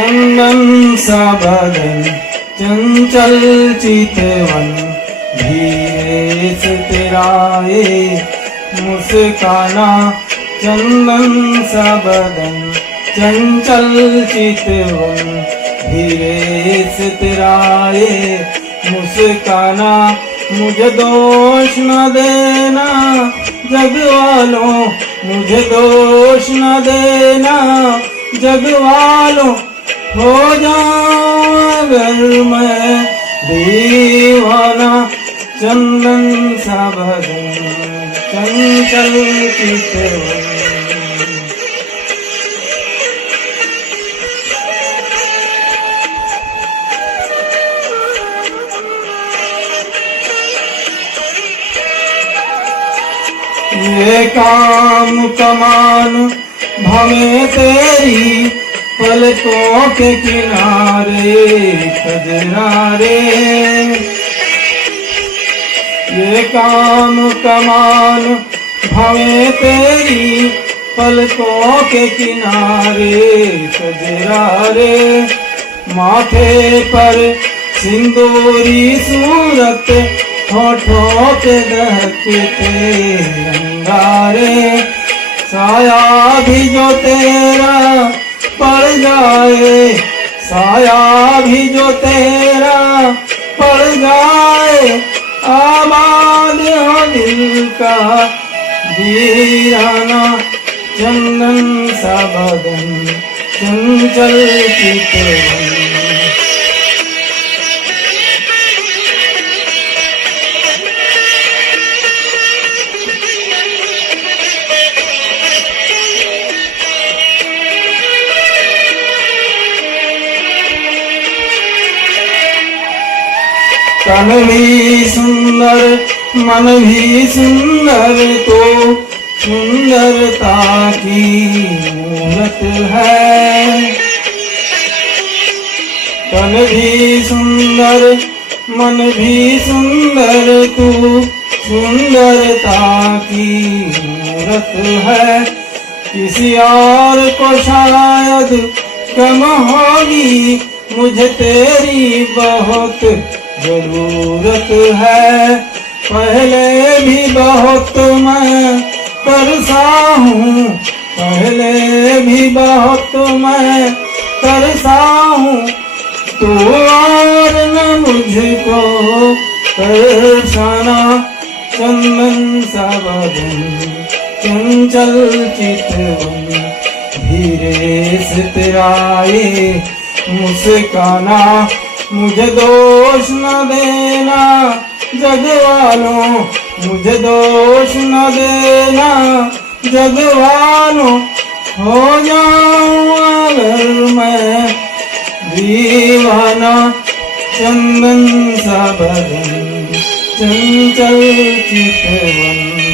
चंदन सा बदन चंचल चितवन, धीरे से तेरा ये मुस्काना। चंदन सा बदन चंचल चितवन, धीरे से तेरा ये मुस्काना। मुझे दोष न देना जग वालों, मुझे दोष न देना जग वालों, हो जाऊं अगर मैं दीवाना। चंदन सा बदन चंचल चितवन। ये काम कमान भवे तेरी, पलकों के किनारे कजरारे। ये काम कमान भवे तेरी, पलकों के किनारे कजरारे। माथे पर सिंदूरी सूरत, होठों पे दहकते अंगारे। साया भी जो तेरा पड़ जाए, साया भी जो तेरा पड़ जाए, आबाद हो दिल का वीराना। चंदन सा बदन चंचल चितवन। तन भी सुंदर मन भी सुंदर, तो सुंदरता की मूरत है। तन भी सुंदर मन भी सुंदर, तू सुंदरता की मूरत है। किसी और को शायद कम होगी, मुझे तेरी बहुत जरूरत है। पहले भी बहुत मैं तरसा हूँ, पहले भी बहुत मैं तरसा हूँ, तू और न मुझको तरसाना। चंदन सा बदन चंचल चितवन, धीरे से तेरा ये मुस्काना। मुझे दोष न देना जग वालों, मुझे दोष न देना जग वालों, हो जाऊं अगर मैं दीवाना। चंदन सा बदन चंचल चितवन।